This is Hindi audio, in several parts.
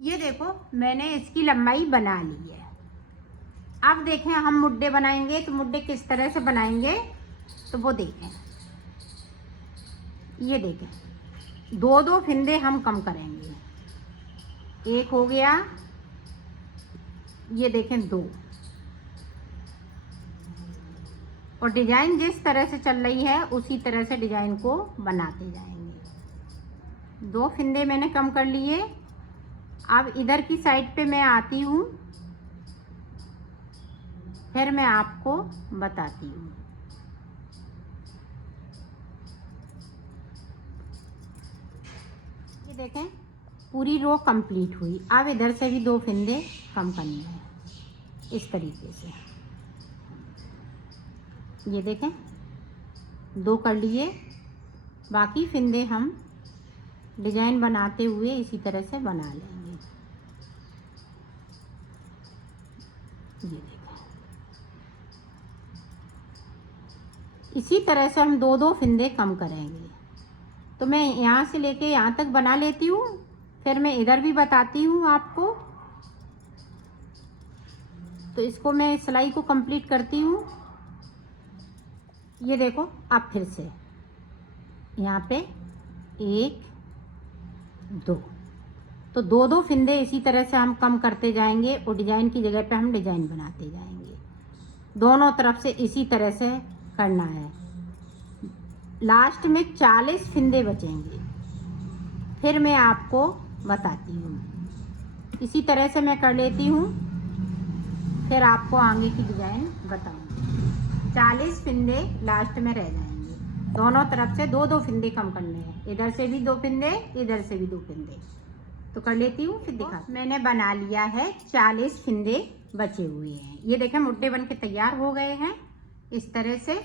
ये देखो मैंने इसकी लंबाई बना ली है। अब देखें हम मुड्डे बनाएंगे तो मुड्डे किस तरह से बनाएंगे तो वो देखें। ये देखें दो दो फिंदे हम कम करेंगे। एक हो गया, ये देखें दो। और डिजाइन जिस तरह से चल रही है उसी तरह से डिजाइन को बनाते जाएंगे। दो फिंदे मैंने कम कर लिए। अब इधर की साइड पे मैं आती हूँ, फिर मैं आपको बताती हूँ। ये देखें पूरी रो कंप्लीट हुई। अब इधर से भी दो फिंदे कम करने हैं इस तरीके से। ये देखें दो कर लिए, बाकी फिंदे हम डिजाइन बनाते हुए इसी तरह से बना लेंगे। ये देखें इसी तरह से हम दो दो फिंदे कम करेंगे। तो मैं यहाँ से लेके यहाँ तक बना लेती हूँ, फिर मैं इधर भी बताती हूँ आपको। तो इसको मैं सिलाई को कंप्लीट करती हूँ। ये देखो अब फिर से यहाँ पे एक दो, तो दो दो फिंदे इसी तरह से हम कम करते जाएंगे और डिजाइन की जगह पे हम डिजाइन बनाते जाएंगे। दोनों तरफ से इसी तरह से करना है। लास्ट में 40 फिंदे बचेंगे, फिर मैं आपको बताती हूँ। इसी तरह से मैं कर लेती हूँ, फिर आपको आगे की डिजाइन बताऊँगी। 40 फिंदे लास्ट में रह जाएंगे। दोनों तरफ से दो दो फिंदे कम करने हैं। इधर से भी दो फिंदे, इधर से भी दो फिंदे। तो कर लेती हूँ फिर दिखा। मैंने बना लिया है, 40 फिंदे बचे हुए हैं। ये देखें मुड्डे बन के तैयार हो गए हैं इस तरह से।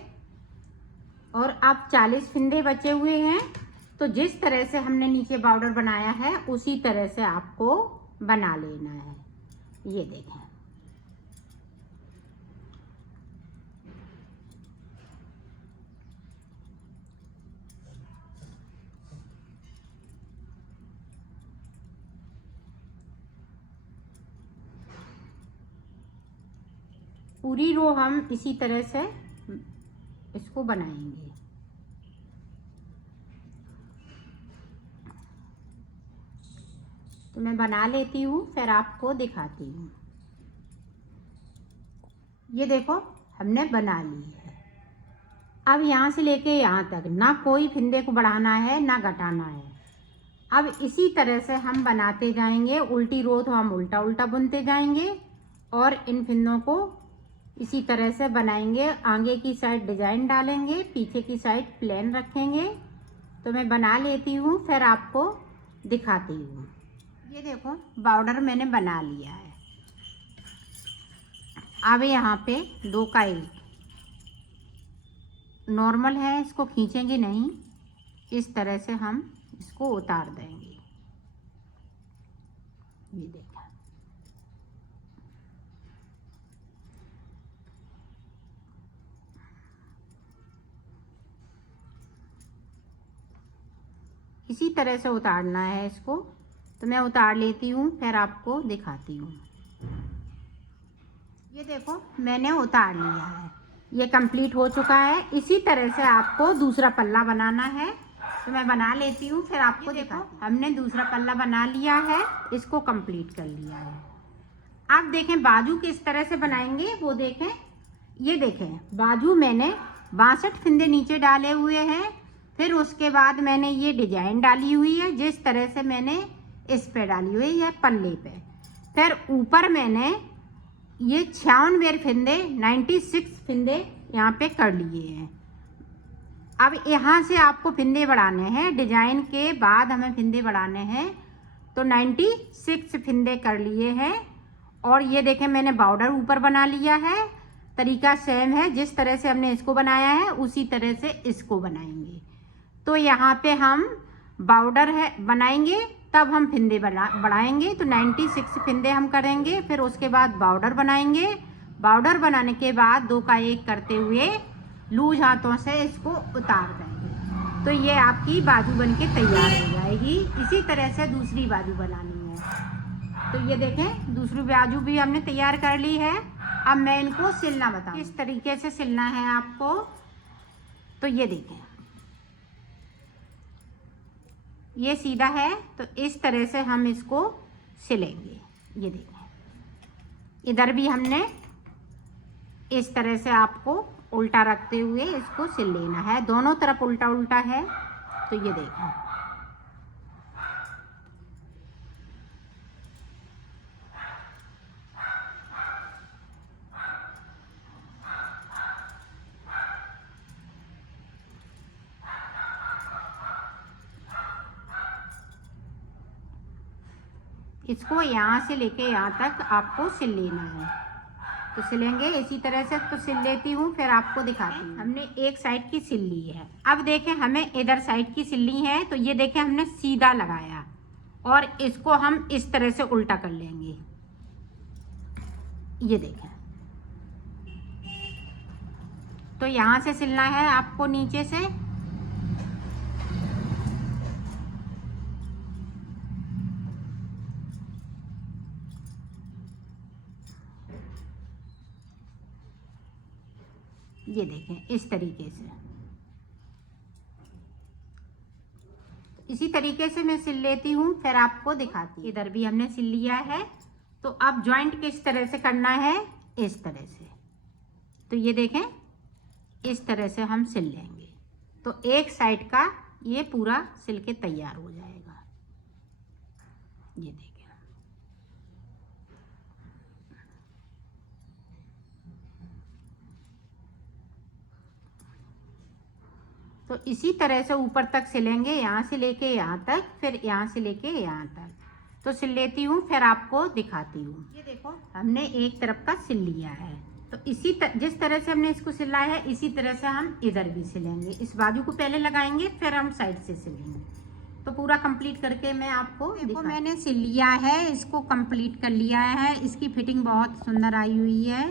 और अब 40 फिंदे बचे हुए हैं। तो जिस तरह से हमने नीचे बॉर्डर बनाया है उसी तरह से आपको बना लेना है। ये देखें पूरी रो हम इसी तरह से इसको बनाएंगे। तो मैं बना लेती हूँ, फिर आपको दिखाती हूँ। ये देखो हमने बना ली है। अब यहाँ से लेके यहाँ तक ना कोई फिंदे को बढ़ाना है ना घटाना है। अब इसी तरह से हम बनाते जाएंगे। उल्टी रो तो हम उल्टा उल्टा बुनते जाएंगे और इन फिंदों को इसी तरह से बनाएंगे। आगे की साइड डिजाइन डालेंगे, पीछे की साइड प्लेन रखेंगे। तो मैं बना लेती हूँ, फिर आपको दिखाती हूँ। ये देखो बॉर्डर मैंने बना लिया है। अब यहाँ पे दो का एक नॉर्मल है, इसको खींचेंगे नहीं, इस तरह से हम इसको उतार देंगे। ये देखो इसी तरह से उतारना है इसको। तो मैं उतार लेती हूँ, फिर आपको दिखाती हूँ। ये देखो मैंने उतार लिया है, ये कंप्लीट हो चुका है। इसी तरह से आपको दूसरा पल्ला बनाना है। तो मैं बना लेती हूँ, फिर आपको देखो हमने दूसरा पल्ला बना लिया है, इसको कंप्लीट कर लिया है। आप देखें बाजू किस तरह से बनाएंगे वो देखें। ये देखें बाजू मैंने 62 फिंदे नीचे डाले हुए हैं। फिर उसके बाद मैंने ये डिजाइन डाली हुई है जिस तरह से मैंने इस पे डाली हुई है पल्ले पे। फिर ऊपर मैंने ये 56 फिंदे 96 फिंदे यहाँ पे कर लिए हैं। अब यहाँ से आपको फिंदे बढ़ाने हैं, डिजाइन के बाद हमें फिंदे बढ़ाने हैं। तो 96 फिंदे कर लिए हैं। और ये देखें मैंने बॉर्डर ऊपर बना लिया है। तरीका सेम है, जिस तरह से हमने इसको बनाया है उसी तरह से इसको बनाएंगे। तो यहाँ पे हम बॉर्डर है बनाएंगे, तब हम फिंदे बढ़ाएंगे। तो 96 फिंदे हम करेंगे, फिर उसके बाद बॉर्डर बनाएंगे। बॉर्डर बनाने के बाद दो का एक करते हुए लूज हाथों से इसको उतार देंगे। तो ये आपकी बाजू बन के तैयार हो जाएगी। इसी तरह से दूसरी बाजू बनानी है। तो ये देखें दूसरी बाजू भी हमने तैयार कर ली है। अब मैं इनको सिलना बताऊँ किस तरीके से सिलना है आपको। तो ये देखें ये सीधा है, तो इस तरह से हम इसको सिलेंगे। ये देखें इधर भी हमने इस तरह से आपको उल्टा रखते हुए इसको सिल लेना है। दोनों तरफ उल्टा उल्टा है। तो ये देखें इसको यहाँ से लेके यहाँ तक आपको सिल लेना है। तो सिलेंगे इसी तरह से। तो सिल लेती हूँ फिर आपको दिखाती हूँ। हमने एक साइड की सिल ली है। अब देखें हमें इधर साइड की सिलनी है। तो ये देखें हमने सीधा लगाया और इसको हम इस तरह से उल्टा कर लेंगे। ये देखें तो यहाँ से सिलना है आपको नीचे से। ये देखें इस तरीके से। इसी तरीके से मैं सिल लेती हूँ फिर आपको दिखाती हूँ। इधर भी हमने सिल लिया है। तो अब जॉइंट किस तरह से करना है, इस तरह से। तो ये देखें इस तरह से हम सिल लेंगे तो एक साइड का ये पूरा सिल के तैयार हो जाएगा। ये देखें तो इसी तरह से ऊपर तक सिलेंगे, यहाँ से लेके यहाँ तक, फिर यहाँ से लेके यहाँ तक। तो सिल लेती हूँ फिर आपको दिखाती हूँ। ये देखो हमने एक तरफ का सिल लिया है। तो जिस तरह से हमने इसको सिला है इसी तरह से हम इधर भी सिलेंगे। इस बाजू को पहले लगाएंगे फिर हम साइड से सिलेंगे। तो पूरा कंप्लीट करके मैं आपको देखो मैंने सिल लिया है, इसको कंप्लीट कर लिया है। इसकी फिटिंग बहुत सुंदर आई हुई है।